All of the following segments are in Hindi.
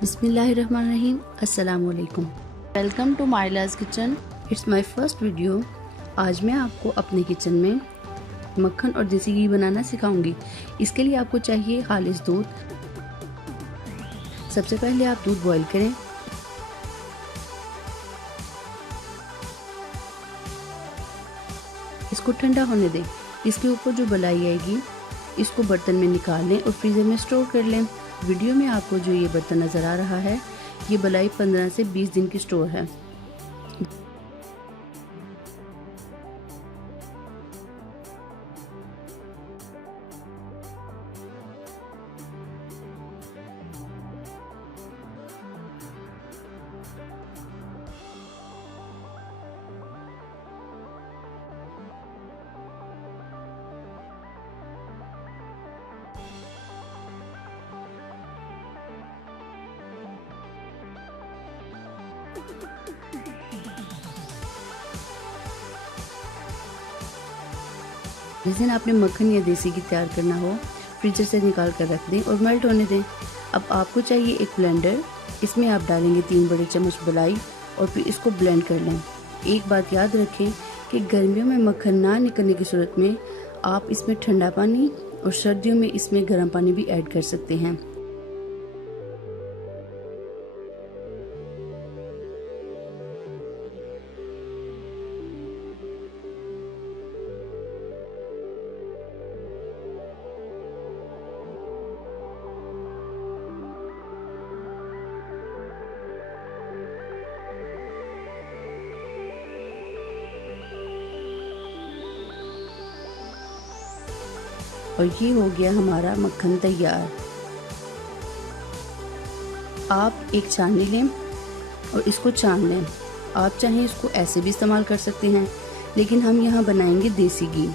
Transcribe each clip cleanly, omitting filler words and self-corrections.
बिस्मिल्लाहिर्रहमानिर्रहीम। अस्सलाम वालेकुम। Welcome to Mailaj kitchen. It's my first video. आज मैं आपको अपने किचन में मक्खन और देसी घी बनाना सिखाऊंगी। इसके लिए आपको चाहिए खालिस दूध। सबसे पहले आप दूध बॉईल करें। इसको ठंडा होने दें। इसके ऊपर जो बलाई आएगी इसको बर्तन में निकाल लें और फ्रीज़र में स्टोर कर लें। वीडियो में आपको जो ये बर्तन नज़र आ रहा है ये बलाई 15 से 20 दिन की स्टोर है। जिस दिन आपने मक्खन या देसी घी तैयार करना हो फ्रीजर से निकाल कर रख दें और मेल्ट होने दें। अब आपको चाहिए एक ब्लेंडर। इसमें आप डालेंगे 3 बड़े चम्मच बलाई और फिर इसको ब्लेंड कर लें। एक बात याद रखें कि गर्मियों में मक्खन ना निकलने की सूरत में आप इसमें ठंडा पानी और सर्दियों में इसमें गर्म पानी भी ऐड कर सकते हैं। और ये हो गया हमारा मक्खन तैयार। आप एक छाननी लें और इसको छान लें। आप चाहें इसको ऐसे भी इस्तेमाल कर सकते हैं, लेकिन हम यहाँ बनाएंगे देसी घी।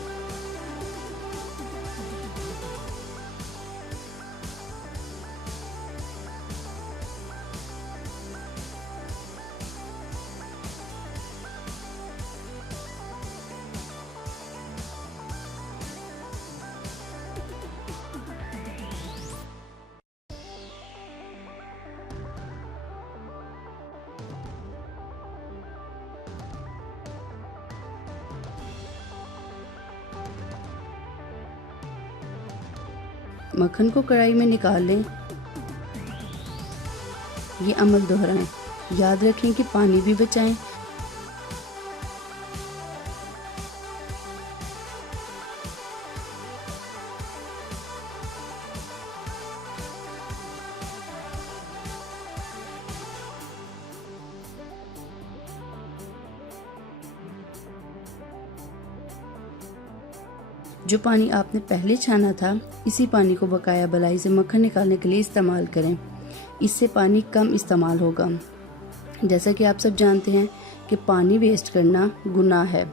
मक्खन को कढ़ाई में निकाल लें। ये अमल दोहराएं। याद रखें कि पानी भी बचाएं। जो पानी आपने पहले छाना था इसी पानी को बकाया बलाई से मक्खन निकालने के लिए इस्तेमाल करें। इससे पानी कम इस्तेमाल होगा। जैसा कि आप सब जानते हैं कि पानी वेस्ट करना गुनाह है।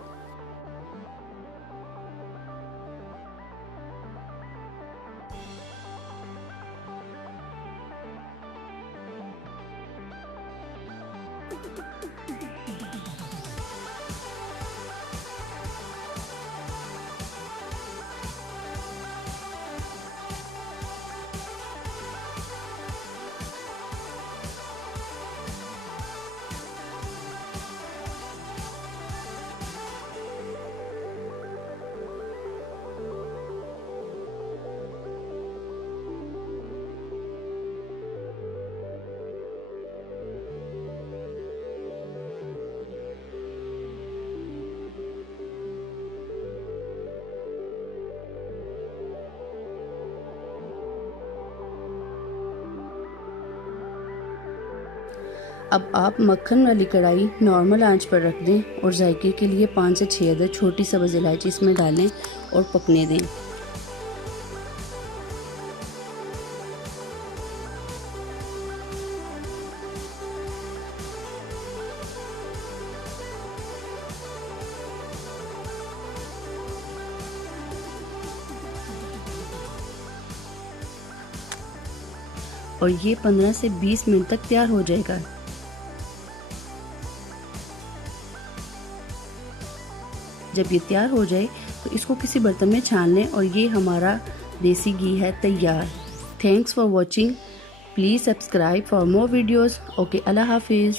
अब आप मक्खन वाली कढ़ाई नॉर्मल आंच पर रख दें और जायके के लिए 5 से 6 अदद छोटी सब्ज़ इलायची इसमें डालें और पकने दें। और ये 15 से 20 मिनट तक तैयार हो जाएगा। जब ये तैयार हो जाए तो इसको किसी बर्तन में छान लें और ये हमारा देसी घी है तैयार। Thanks for watching. Please subscribe for more videos. Okay, अल्लाह हाफिज़।